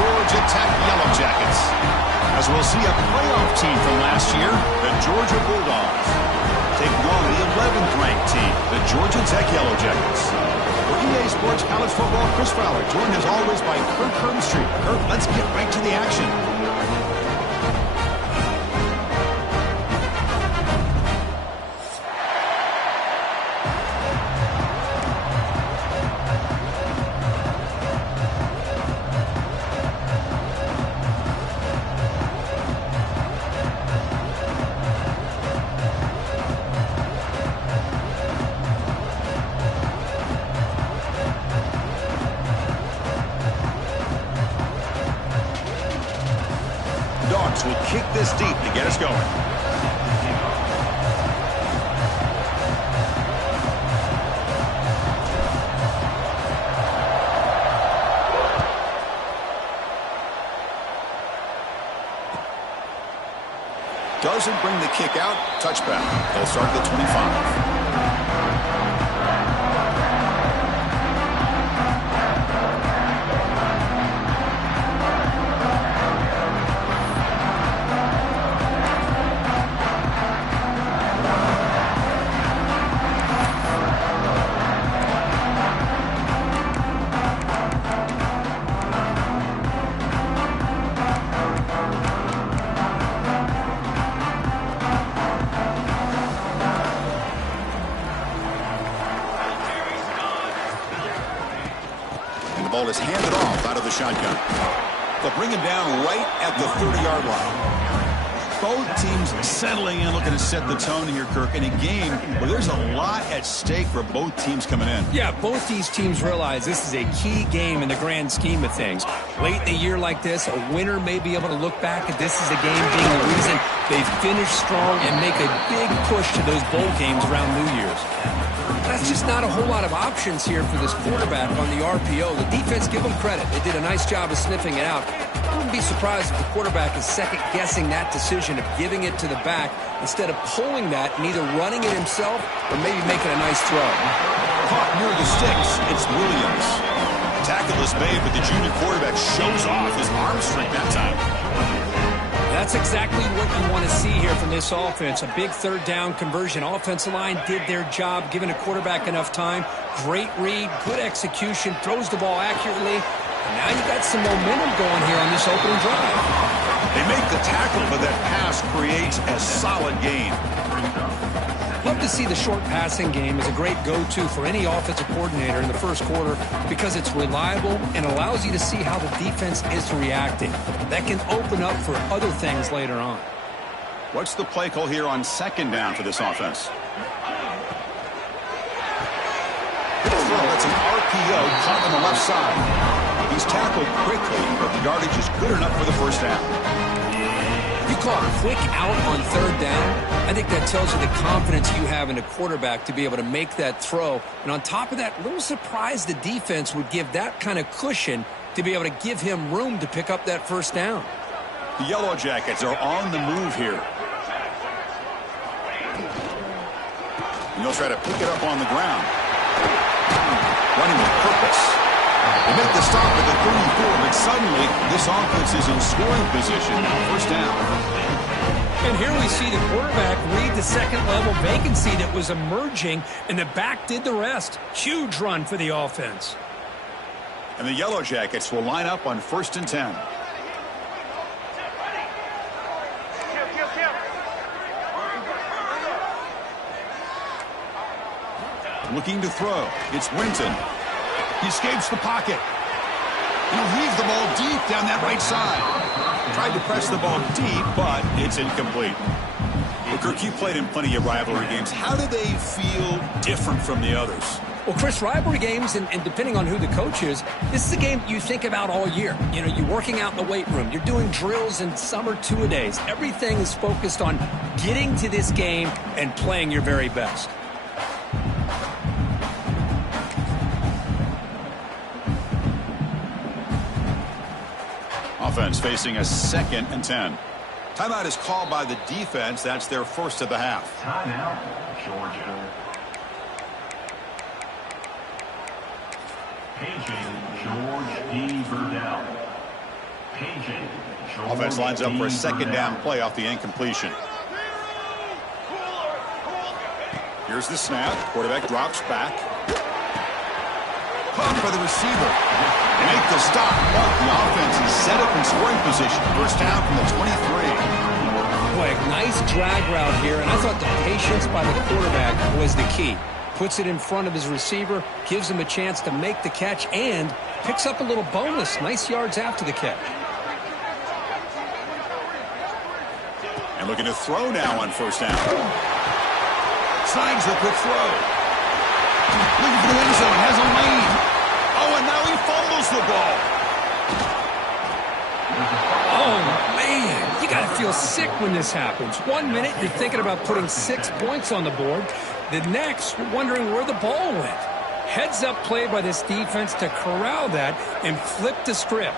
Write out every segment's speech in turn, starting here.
Georgia Tech Yellow Jackets. As we'll see a playoff team from last year, the Georgia Bulldogs, taking on the 11th ranked team, the Georgia Tech Yellow Jackets. For EA Sports College Football, Chris Fowler, joined as always by Kirk Herbstreit. Kirk, let's get right to the action. Will kick this deep to get us going. Doesn't bring the kick out. Touchback. They'll start at the 25. Ball is handed off out of the shotgun. They'll bring him down right at the 30-yard line. Both teams settling in, looking to set the tone here, Kirk, in a game where there's a lot at stake for both teams coming in. Yeah, both these teams realize this is a key game in the grand scheme of things. Late in the year like this, a winner may be able to look back at this as a game being the reason they finish strong and make a big push to those bowl games around New Year's. That's just not a whole lot of options here for this quarterback on the RPO. The defense, give them credit. They did a nice job of sniffing it out. I wouldn't be surprised if the quarterback is second-guessing that decision of giving it to the back instead of pulling that and either running it himself or maybe making a nice throw. Caught near the sticks, it's Williams. Tackleless Bay, but the junior quarterback shows off his arm strength that time. That's exactly what you want to see here from this offense. A big third down conversion. Offensive line did their job, giving a quarterback enough time. Great read, good execution, throws the ball accurately. And now you got some momentum going here on this opening drive. They make the tackle, but that pass creates a solid gain. Love to see the short passing game as a great go-to for any offensive coordinator in the first quarter because it's reliable and allows you to see how the defense is reacting. That can open up for other things later on. What's the play call here on second down for this offense? That's an RPO caught on the left side. He's tackled quickly, but the yardage is good enough for the first down. You call a quick out on third down, I think that tells you the confidence you have in a quarterback to be able to make that throw. And on top of that, a little surprised the defense would give that kind of cushion to be able to give him room to pick up that first down. The Yellow Jackets are on the move here. And they'll try to pick it up on the ground. Running with purpose. They make the stop at the 34, but suddenly this offense is in scoring position. Now first down. And here we see the quarterback read the second-level vacancy that was emerging, and the back did the rest. Huge run for the offense. And the Yellow Jackets will line up on 1st and 10. Looking to throw. It's Winton. He escapes the pocket. He'll heave the ball deep down that right side. Tried to press the ball deep, but it's incomplete. Well, Kirk, you played in plenty of rivalry games. How do they feel different from the others? Well, Chris, rivalry games, and depending on who the coach is, this is a game you think about all year. You know, you're working out in the weight room. You're doing drills in summer two-a-days. Everything is focused on getting to this game and playing your very best. Offense facing a 2nd and 10. Timeout is called by the defense. That's their first of the half. Timeout, Georgia. Paging George D. Verdell. Offense lines up for a second down play off the incompletion. Here's the snap. Quarterback drops back. Caught by the receiver. They make the stop, but the offense is set up in scoring position. First down from the 23. Boy, nice drag route here, and I thought the patience by the quarterback was the key. Puts it in front of his receiver, gives him a chance to make the catch, and picks up a little bonus. Nice yards after the catch. And looking to throw now on first down. Slides the quick throw. Looking for the end zone, has a lane. Oh, and now he fumbles the ball. Oh, man, you got to feel sick when this happens. 1 minute, you're thinking about putting 6 points on the board. The next, you're wondering where the ball went. Heads-up play by this defense to corral that and flip the script.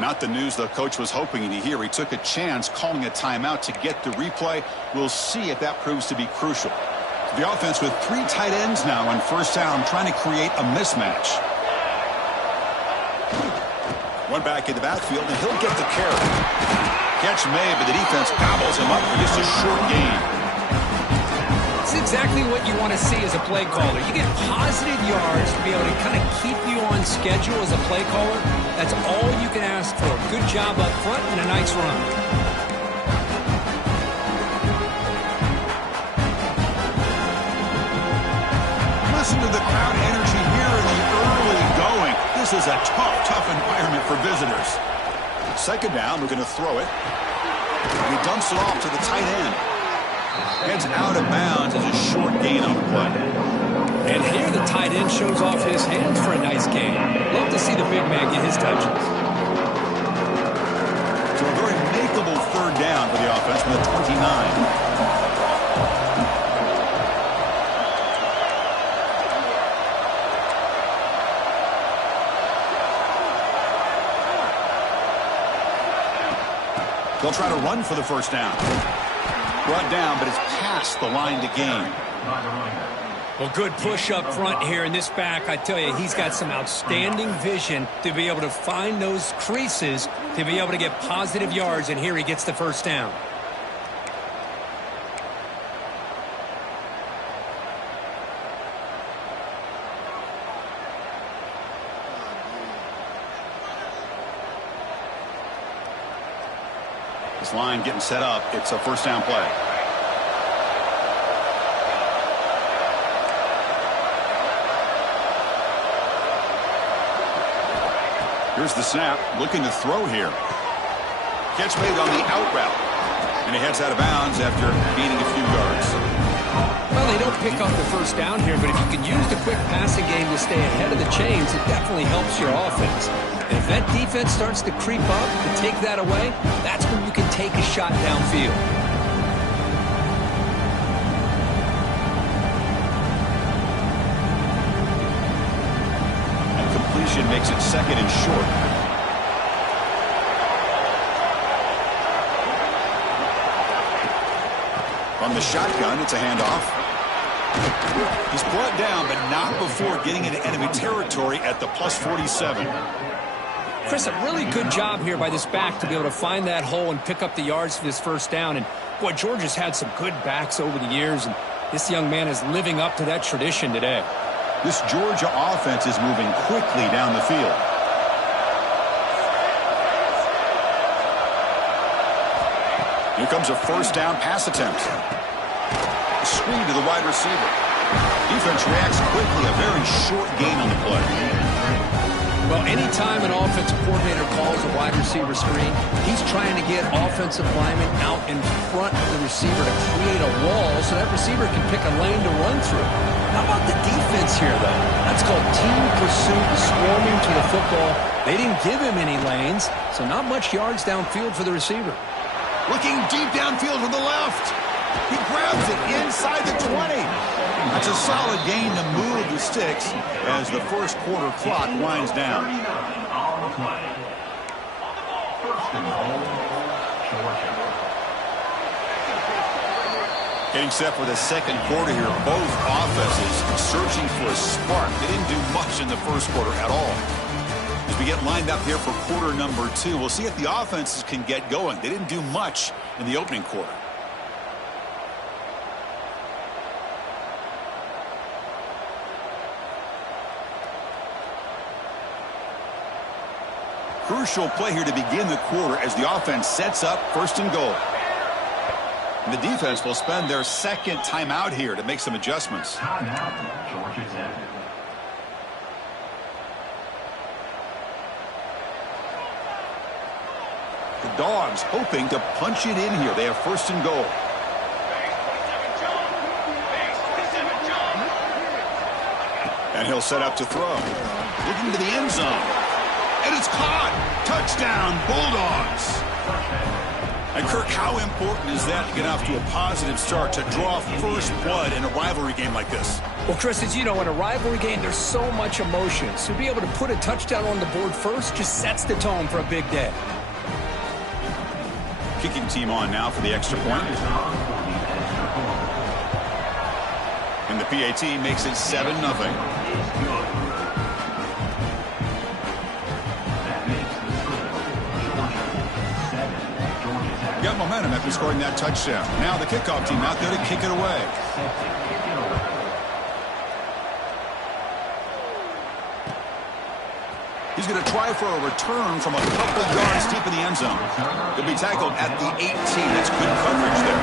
Not the news the coach was hoping to hear. He took a chance calling a timeout to get the replay. We'll see if that proves to be crucial. The offense with 3 tight ends now on first down, trying to create a mismatch. One back in the backfield, and he'll get the carry. Catch made, but the defense gobbles him up for just a short gain. It's exactly what you want to see as a play caller. You get positive yards to be able to kind of keep you on schedule as a play caller. That's all you can ask for. Good job up front and a nice run. Listen to the crowd energy here in the early going. This is a tough environment for visitors. Second down, we're going to throw it. He dumps it off to the tight end. Heads out of bounds as a short gain on the play. And here the tight end shows off his hands for a nice gain. Love to see the big man get his touches. So a very makeable third down for the offense from the 29. They'll try to run for the first down. Brought down, but it's past the line to gain. Well, good push up front here in this back. I tell you, he's got some outstanding vision to be able to find those creases, to be able to get positive yards, and here he gets the first down. This line getting set up. It's a first down play. Here's the snap. Looking to throw here. Catch made on the out route. And he heads out of bounds after gaining a few yards. Well, they don't pick up the first down here, but if you can use the quick passing game to stay ahead of the chains, it definitely helps your offense. And if that defense starts to creep up to take that away, that's when you can take a shot downfield. And completion makes it second and short. On the shotgun, it's a handoff. He's brought down, but not before getting into enemy territory at the plus 47. Chris, a really good job here by this back to be able to find that hole and pick up the yards for this first down. And, boy, Georgia's had some good backs over the years, and this young man is living up to that tradition today. This Georgia offense is moving quickly down the field. Here comes a first down pass attempt. A screen to the wide receiver. Defense reacts quickly. A very short gain on the play. Well, anytime an offensive coordinator calls a wide receiver screen, he's trying to get offensive linemen out in front of the receiver to create a wall so that receiver can pick a lane to run through. How about the defense here, though? That's called team pursuit, swarming to the football. They didn't give him any lanes, so not much yards downfield for the receiver. Looking deep downfield to the left. He grabs it inside the 20. That's a solid gain to move the sticks as the first quarter clock winds down. On the play. First and goal, Georgia. Getting set for the second quarter here. Both offenses searching for a spark. They didn't do much in the first quarter at all. As we get lined up here for quarter number 2, we'll see if the offenses can get going. They didn't do much in the opening quarter. Crucial play here to begin the quarter as the offense sets up first and goal. And the defense will spend their second timeout here to make some adjustments. Timeout, Georgia Tech. The Dogs hoping to punch it in here. They have first and goal. And he'll set up to throw. Looking to the end zone. And it's caught. Touchdown, Bulldogs. And Kirk, how important is that to get off to a positive start to draw first blood in a rivalry game like this? Well, Chris, as you know, in a rivalry game, there's so much emotion. So to be able to put a touchdown on the board first just sets the tone for a big day. Kicking team on now for the extra point. And the PAT makes it 7-0. Got momentum after scoring that touchdown. Now the kickoff team out there to kick it away. He's going to try for a return from a couple yards deep in the end zone. He'll be tackled at the 18. That's good coverage there.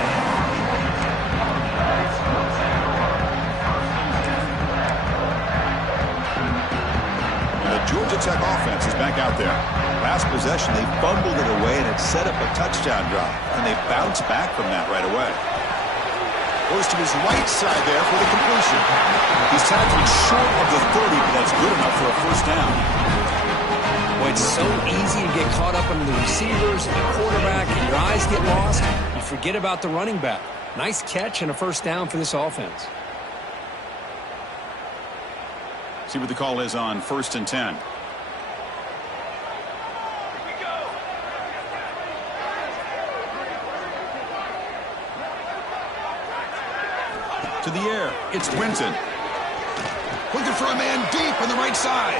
And the Georgia Tech offense is back out there. Last possession, they fumbled it away, and it set up a touchdown drive. And they bounced back from that right away. Goes to his right side there for the completion. He's tackled short of the 30, but that's good enough for a first down. Boy, it's so easy to get caught up under the receivers and the quarterback, and your eyes get lost. You forget about the running back. Nice catch and a first down for this offense. See what the call is on 1st and 10. To the air, it's Winton. Looking for a man deep on the right side.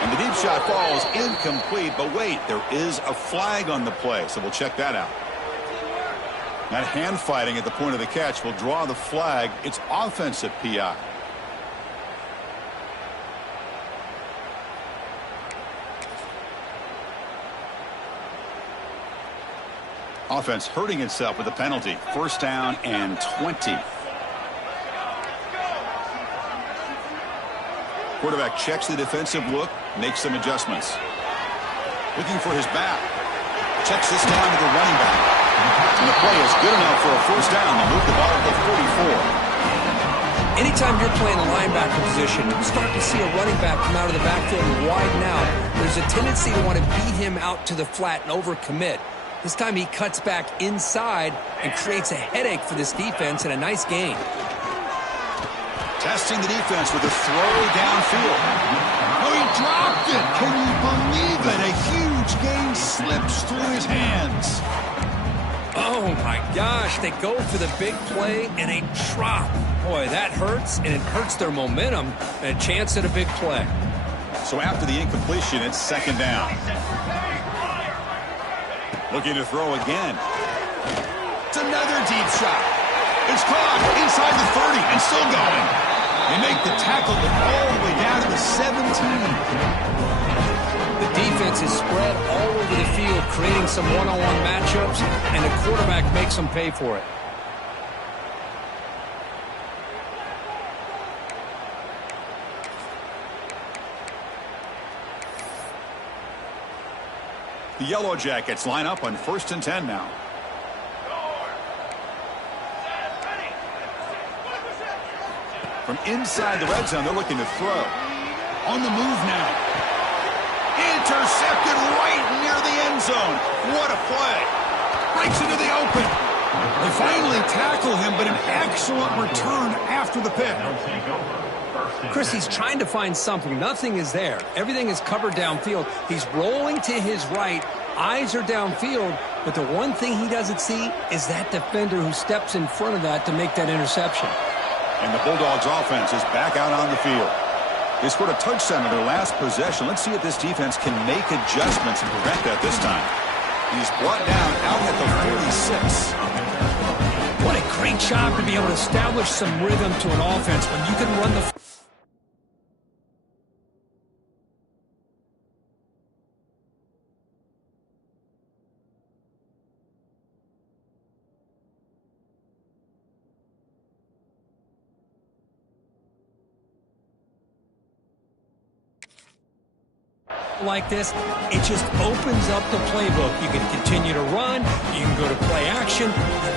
And the deep shot falls incomplete, but wait, there is a flag on the play, so we'll check that out. That hand fighting at the point of the catch will draw the flag. It's offensive PI. Offense hurting itself with a penalty. First down and 20. Quarterback checks the defensive look, makes some adjustments. Looking for his back. Checks this down to the running back. And the play is good enough for a first down to move the ball to the 44. Anytime you're playing a linebacker position, you start to see a running back come out of the backfield and widen out. There's a tendency to want to beat him out to the flat and overcommit. This time he cuts back inside and creates a headache for this defense and a nice gain. Testing the defense with a throw downfield. Oh, he dropped it. Can you believe it? A huge gain slips through his hands. Oh, my gosh. They go for the big play and a drop. Boy, that hurts, and it hurts their momentum and a chance at a big play. So after the incompletion, it's second down. Looking to throw again. It's another deep shot. It's caught inside the 30 and still going. They make the tackle all the way down to the 17. The defense is spread all over the field, creating some one-on-one matchups, and the quarterback makes them pay for it. The Yellow Jackets line up on 1st and 10 now. From inside the red zone, they're looking to throw. On the move now. Intercepted right near the end zone. What a play. Breaks into the open. They finally tackle him, but an excellent return after the pick. Chris, he's trying to find something. Nothing is there. Everything is covered downfield. He's rolling to his right. Eyes are downfield. But the one thing he doesn't see is that defender who steps in front of that to make that interception. And the Bulldogs offense is back out on the field. They scored a touchdown in their last possession. Let's see if this defense can make adjustments and prevent that this time. He's brought down out at the 46. What a great job to be able to establish some rhythm to an offense when you can run the... like this, it just opens up the playbook. You can continue to run, you can go to play action,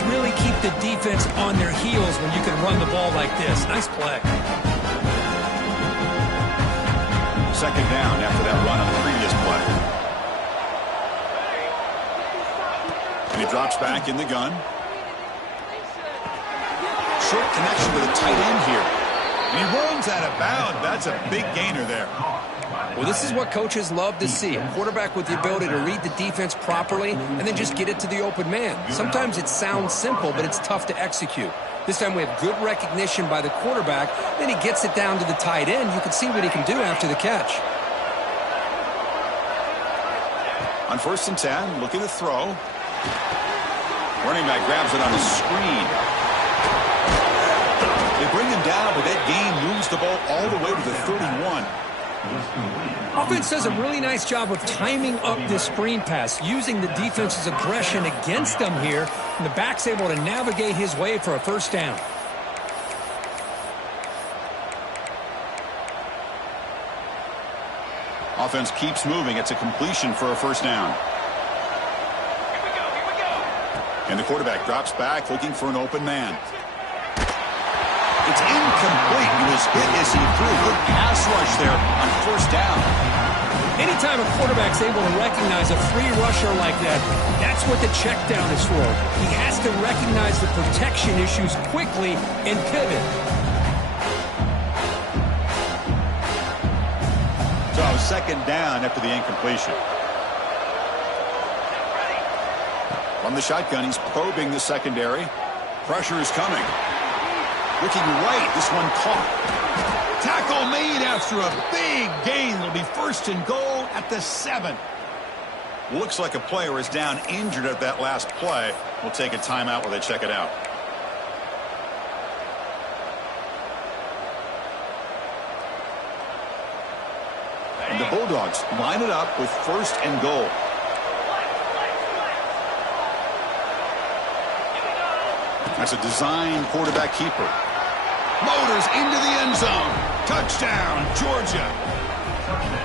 really keep the defense on their heels when you can run the ball like this. Nice play. Second down after that run on the previous play. And he drops back in the gun. Short connection to the tight end here. And he runs out of bounds. That's a big gainer there. Well, this is what coaches love to see. A quarterback with the ability to read the defense properly and then just get it to the open man. Sometimes it sounds simple, but it's tough to execute. This time we have good recognition by the quarterback. Then he gets it down to the tight end. You can see what he can do after the catch. On 1st and 10, looking to throw. Running back grabs it on the screen. They bring him down, but that gain moves the ball all the way to the 31. Offense does a really nice job of timing up this screen pass, using the defense's aggression against them here, and the back's able to navigate his way for a first down. Offense keeps moving. It's a completion for a first down. And the quarterback drops back, looking for an open man. It's incomplete. He was hit as he threw. Good pass rush there on 1st down. Anytime a quarterback's able to recognize a free rusher like that, that's what the check down is for. He has to recognize the protection issues quickly and pivot. So 2nd down after the incompletion. From the shotgun, he's probing the secondary. Pressure is coming. Looking right, this one caught. Tackle made after a big gain. It'll be 1st and goal at the 7. Looks like a player is down injured at that last play. We'll take a timeout while they check it out. And the Bulldogs line it up with 1st and goal. That's a design quarterback keeper. Motors into the end zone. Touchdown, Georgia.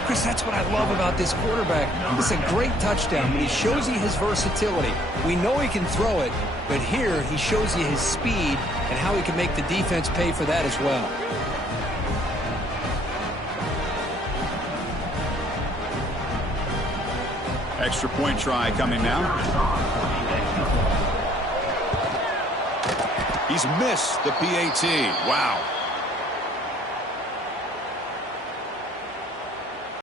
Chris, that's what I love about this quarterback. It's a great touchdown, but he shows you his versatility. We know he can throw it, but here he shows you his speed and how he can make the defense pay for that as well. Extra point try coming now. He's missed the PAT. Wow.